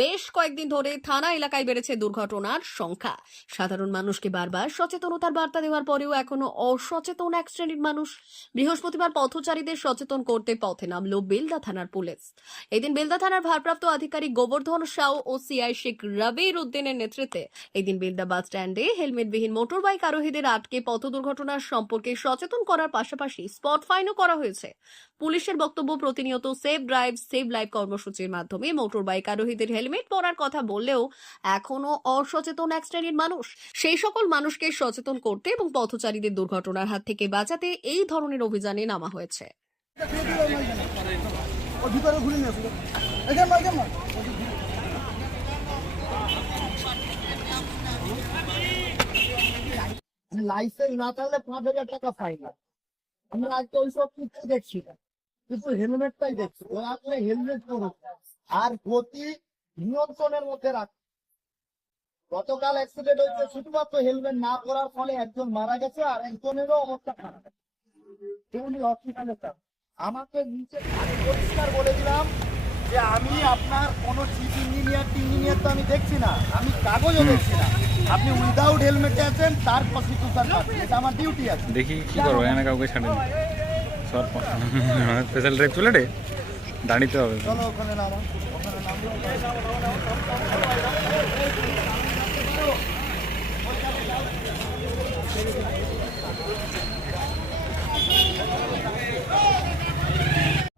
বেশ কয়েকদিন ধরে থানা এলাকায় বেড়েছে দুর্ঘটনার সংখ্যা। সাধারণ মানুষকে বারবার সচেতনতার বার্তা দেওয়ার পরেও এখনও অসচেতন এক শ্রেণির মানুষ। বৃহস্পতিবার পথচারীদের সচেতন করতে পথে নামলো বেলদা থানার পুলিশ। এদিন বেলদা থানার ভারপ্রাপ্ত আধিকারিক গোবর্ধন সাউ ও সিআই শেখ রবির উদ্দিনের নেতৃত্বে এদিন বেলদা বাস স্ট্যান্ডে হেলমেটবিহীন মোটর বাইক আরোহীদের আটকে পথ দুর্ঘটনার সম্পর্কে সচেতন করার পাশাপাশি স্পট ফাইনও করা হয়েছে। পুলিশের বক্তব্য প্রতিনিয়ত সেভ ড্রাইভ সেভ লাইভ কর্মসূচির মাধ্যমে মোটর বাইক আরোহীদের হেলমেট পরার কথা বললেও এখনও অসচেতন এক শ্রেণির মানুষ। সেই সকল মানুষকে সচেতন করতে এবং পথচারীদের দুর্ঘটনার হাত থেকে বাঁচাতে এই ধরনের অভিযানে নামা হয়েছে। লাইসেন্স না থাকলে পাঁচ হাজার টাকা ফাইন আমরা আজকে ওইসব কিছু দেখছি না। কিন্তু হেলমেটটাই দেখছি। ও আপনি হেলমেট পরুন আর গতি নিয়ন্ত্রণের মধ্যে রাখ। গতকাল অ্যাক্সিডেন্ট হয়েছে শুধুমাত্র হেলমেট না পরার ফলে একজন মারা গেছে আর একজনেরও অবস্থা খারাপ। তেমনি হসপিটালে স্যার আমাকে নিচে আমি পরিষ্কার বলে দিলাম যে আমি আপনার কোনো চিফ ইঞ্জিনিয়ার ইঞ্জিনিয়ার তো আমি দেখছি না। আমি কাগজও দেখছি না। আপনি উইদাউট হেলমেটে আছেন তার প্রসিকিউশন এটা আমার ডিউটি আছে। দেখি কি করব এখানে কাউকে ছাড়েন। সব স্পেশাল ড্রাইভ চলে রে দাঁড়িতে হবে। চলো ওখানে নামো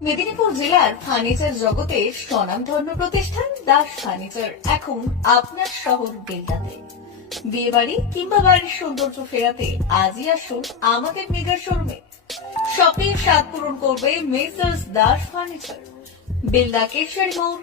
মেদিনীপুর জেলার ফার্নিচার জগতে স্বনামধন্য প্রতিষ্ঠান দাস ফার্নিচার এখন আপনার শহর বেলদাতে বিয়ে বাড়ি কিংবা বাড়ির সৌন্দর্য ফেরাতে আজই আসুন আমাদের মেগা শোরুমে। শপিং স্বাদ পূরণ করবে মেসার্স দাস ফার্নিচার। বেলদা কেশারি মোড়